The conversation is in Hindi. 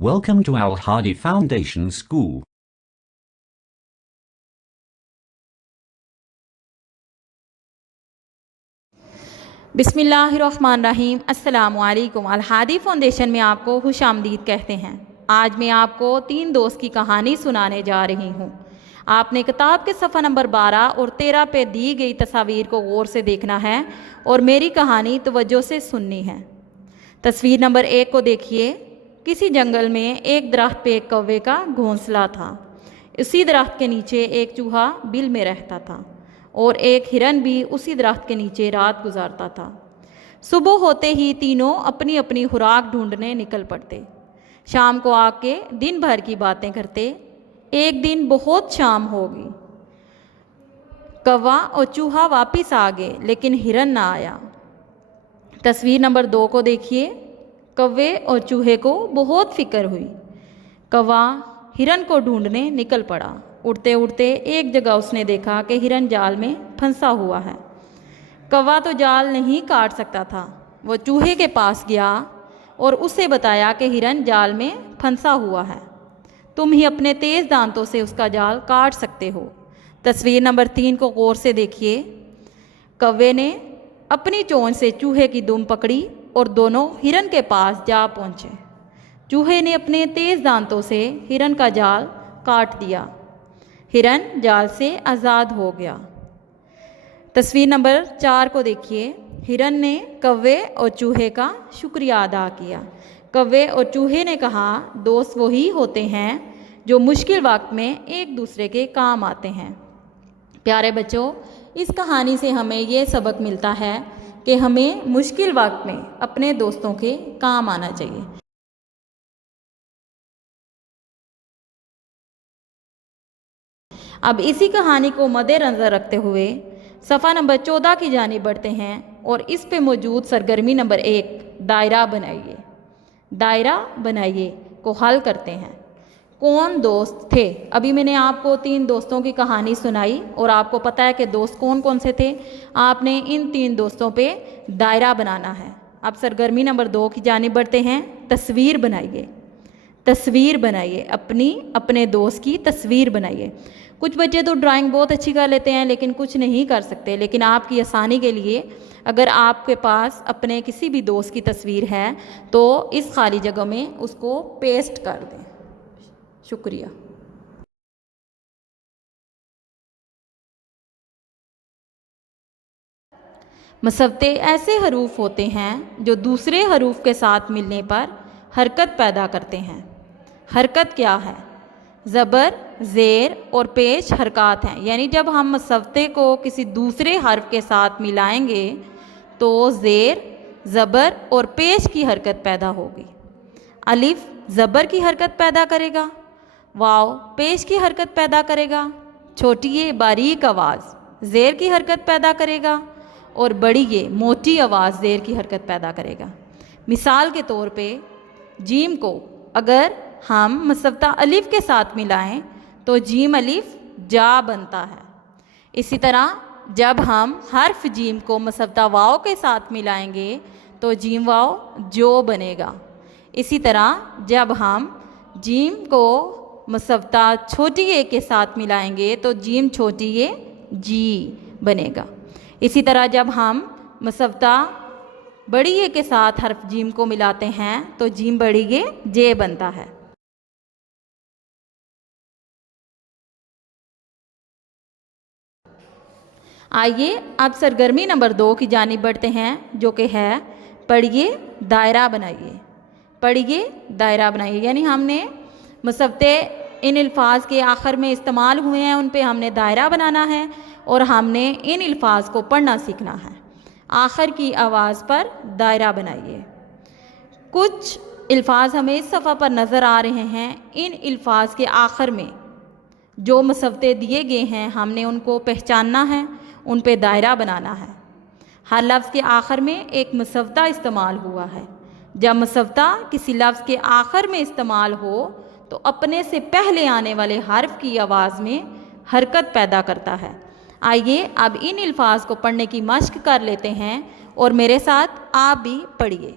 Welcome to Al Hadi Foundation School. बिस्मिल्लाहिर्रहमानिर्रहीम। अस्सलामुअलैकुम। अल हादी फाउंडेशन में आपको खुश आमदीद कहते हैं। आज मैं आपको 3 दोस्त की कहानी सुनाने जा रही हूँ। आपने किताब के सफ़ा नंबर 12 और 13 पे दी गई तस्वीर को गौर से देखना है और मेरी कहानी तवज्जो से सुननी है। तस्वीर नंबर 1 को देखिए। किसी जंगल में एक दरख्त पे एक कौवे का घोंसला था। उसी दरख्त के नीचे एक चूहा बिल में रहता था और एक हिरन भी उसी दरख्त के नीचे रात गुजारता था। सुबह होते ही तीनों अपनी अपनी खुराक ढूंढने निकल पड़ते। शाम को आके दिन भर की बातें करते। एक दिन बहुत शाम हो गई। कौवा और चूहा वापस आ गए लेकिन हिरन ना आया। तस्वीर नंबर 2 को देखिए। कौवे और चूहे को बहुत फिक्र हुई। कौवा हिरन को ढूंढने निकल पड़ा। उड़ते उड़ते एक जगह उसने देखा कि हिरन जाल में फंसा हुआ है। कौवा तो जाल नहीं काट सकता था। वो चूहे के पास गया और उसे बताया कि हिरन जाल में फंसा हुआ है, तुम ही अपने तेज़ दांतों से उसका जाल काट सकते हो। तस्वीर नंबर 3 को गौर से देखिए। कौवे ने अपनी चोंच से चूहे की दुम पकड़ी और दोनों हिरन के पास जा पहुँचे। चूहे ने अपने तेज़ दांतों से हिरन का जाल काट दिया। हिरन जाल से आज़ाद हो गया। तस्वीर नंबर 4 को देखिए। हिरन ने कौवे और चूहे का शुक्रिया अदा किया। कौवे और चूहे ने कहा, दोस्त वही होते हैं जो मुश्किल वक्त में एक दूसरे के काम आते हैं। प्यारे बच्चों, इस कहानी से हमें ये सबक मिलता है कि हमें मुश्किल वक्त में अपने दोस्तों के काम आना चाहिए। अब इसी कहानी को मद्देनज़र रखते हुए सफ़ा नंबर 14 की जानिब बढ़ते हैं और इस पे मौजूद सरगर्मी नंबर 1 दायरा बनाइए। दायरा बनाइए को हल करते हैं। कौन दोस्त थे? अभी मैंने आपको 3 दोस्तों की कहानी सुनाई और आपको पता है कि दोस्त कौन कौन से थे। आपने इन 3 दोस्तों पे दायरा बनाना है। अब सरगर्मी नंबर 2 की जानिब बढ़ते हैं। तस्वीर बनाइए। तस्वीर बनाइए, अपने दोस्त की तस्वीर बनाइए। कुछ बच्चे तो ड्राइंग बहुत अच्छी कर लेते हैं लेकिन कुछ नहीं कर सकते। लेकिन आपकी आसानी के लिए अगर आपके पास अपने किसी भी दोस्त की तस्वीर है तो इस खाली जगह में उसको पेस्ट कर दें। शुक्रिया। मसवते ऐसे हरूफ होते हैं जो दूसरे हरूफ के साथ मिलने पर हरकत पैदा करते हैं। हरकत क्या है? ज़बर, ज़ेर और पेश हरकत हैं। यानी जब हम मसवते को किसी दूसरे हर्फ के साथ मिलाएंगे तो ज़ेर, ज़बर और पेश की हरकत पैदा होगी। अलिफ ज़बर की हरकत पैदा करेगा। वाव पेश की हरकत पैदा करेगा। छोटी ये बारीक आवाज़ ज़ेर की हरकत पैदा करेगा और बड़ी ये मोटी आवाज़ ज़ेर की हरकत पैदा करेगा। मिसाल के तौर पे जीम को अगर हम मसवता अलिफ के साथ मिलाएं तो जीम अलिफ जा बनता है। इसी तरह जब हम हर्फ जीम को मसवता वाव के साथ मिलाएंगे तो जीम वाव जो बनेगा। इसी तरह जब हम जीम को मसवता छोटी ए के साथ मिलाएंगे तो जीम छोटी ए जी बनेगा। इसी तरह जब हम मसवता बड़ी ए के साथ हर्फ जीम को मिलाते हैं तो जीम बड़ी ए जे बनता है। आइए अब सरगर्मी नंबर 2 की जानिब बढ़ते हैं जो कि है पढ़िए दायरा बनाइए। पढ़िए दायरा बनाइए यानी हमने मसवते इन अल्फाज के आखिर में इस्तेमाल हुए हैं उन पे हमने दायरा बनाना है और हमने इन अल्फाज को पढ़ना सीखना है। आखिर की आवाज़ पर दायरा बनाइए। कुछ अल्फाज हमें इस सफ़ा पर नज़र आ रहे हैं। इन अल्फाज के आखिर में जो मसवते दिए गए हैं हमने उनको पहचानना है, उन पे दायरा बनाना है। हर लफ्ज़ के आखिर में एक मसवता इस्तेमाल हुआ है। जब मसवता किसी लफ्ज़ के आखिर में इस्तेमाल हो तो अपने से पहले आने वाले हर्फ की आवाज़ में हरकत पैदा करता है। आइए अब इन अल्फाज को पढ़ने की मश्क कर लेते हैं और मेरे साथ आप भी पढ़िए।